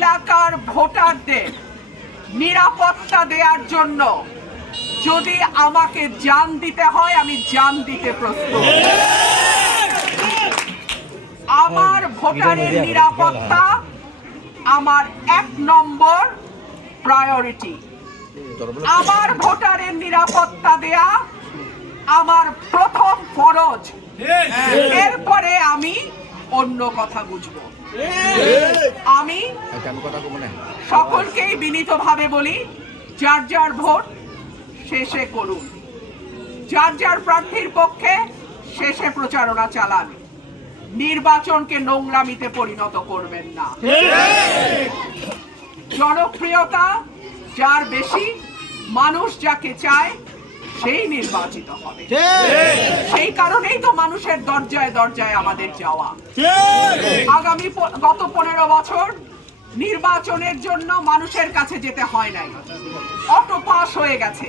এলাকার ভোটারদের নিরাপত্তা দেওয়ার জন্য যদি আমাকে জান দিতে হয় আমি জান দিতে প্রস্তুত। আমার ভোটারের নিরাপত্তা আমার 1 নম্বর প্রায়োরিটি। আমার ভোটারের নিরাপত্তা দেয়া আমার প্রথম ফরজ। এরপরে আমি অন্য কথা বুঝবো। আমি সকলকেই বিনীতভাবে বলি, যার যার ভোট শেষে করুন, যার যার প্রার্থীর পক্ষে শেষে প্রচারণা চালান। নির্বাচনকে নোংরামিতে পরিণত করবেন না। জনপ্রিয়তা যার বেশি, মানুষ যাকে চায় সেই নির্বাচিত হবে। সেই কারণেই তো মানুষের দরজায় দরজায় আমাদের যাওয়া। আগামী গত 15 বছর নির্বাচনের জন্য মানুষের কাছে যেতে হয় নাই, অটো পাস হয়ে গেছে।